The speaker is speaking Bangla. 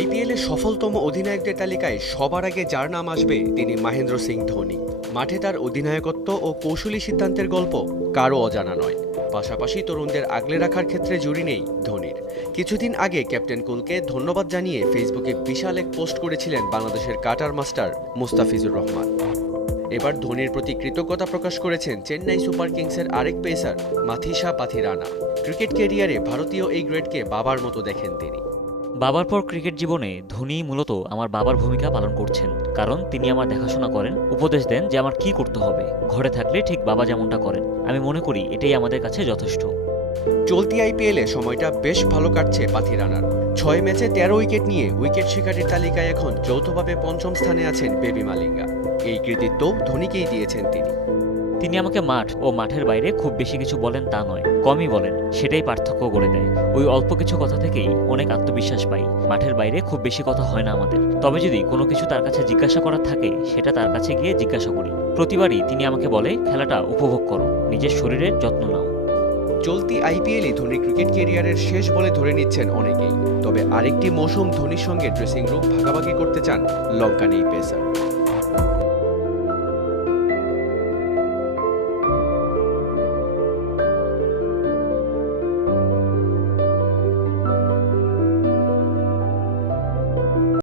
আইপিএলের সফলতম অধিনায়কদের তালিকায় সবার আগে যার নাম আসবে তিনি মহেন্দ্র সিং ধোনি। মাঠে তার অধিনায়কত্ব ও কৌশলী সিদ্ধান্তের গল্প কারও অজানা নয়। পাশাপাশি তরুণদের আগলে রাখার ক্ষেত্রে জুড়ি নেই ধোনির। কিছুদিন আগে ক্যাপ্টেন কুলকে ধন্যবাদ জানিয়ে ফেসবুকে বিশাল এক পোস্ট করেছিলেন বাংলাদেশের কাটার মাস্টার মুস্তাফিজুর রহমান। এবার ধোনির প্রতি কৃতজ্ঞতা প্রকাশ করেছেন চেন্নাই সুপার কিংসের আরেক পেসার মাথিসা পাথিরানা। ক্রিকেট ক্যারিয়ারে ভারতীয় এই গ্রেডকে বাবার মতো দেখেন তিনি। বাবার পর ক্রিকেট জীবনে ধোনি মূলত আমার বাবার ভূমিকা পালন করছেন। কারণ তিনি আমার দেখাশোনা করেন, উপদেশ দেন যে আমার কি করতে হবে। ঘরে থাকলে ঠিক বাবা যেমনটা করেন। আমি মনে করি এটাই আমাদের কাছে যথেষ্ট। চলতি আইপিএলে সময়টা বেশ ভালো কাটছে পাথি রানার। ছয় ম্যাচে তেরো উইকেট নিয়ে উইকেট শিকারের তালিকায় এখন যৌথভাবে পঞ্চম স্থানে আছেন বেবি মালিঙ্গা। এই কৃতিত্ব ধোনিকেই দিয়েছেন তিনি। তিনি আমাকে মাঠ ও মাঠের বাইরে খুব বেশি কিছু বলেন তা নয়, কমই বলেন, সেটাই পার্থক্য করে দেয়। ওই অল্প কিছু কথা থেকেই অনেক আত্মবিশ্বাস পাই। মাঠের বাইরে খুব বেশি কথা হয় না আমাদের। তবে যদি কোনো কিছু তার কাছে জিজ্ঞাসা করার থাকে, সেটা তার কাছে গিয়ে জিজ্ঞাসা করি। প্রতিবারই তিনি আমাকে বলে, খেলাটা উপভোগ করো, নিজের শরীরের যত্ন নাও। চলতি আইপিএলে ধোনির ক্রিকেট ক্যারিয়ারের শেষ বলে ধরে নিচ্ছেন অনেকেই। তবে আরেকটি মৌসুম ধোনির সঙ্গে ড্রেসিং রুম ভাগাভাগি করতে চান লঙ্কান এই পেসার।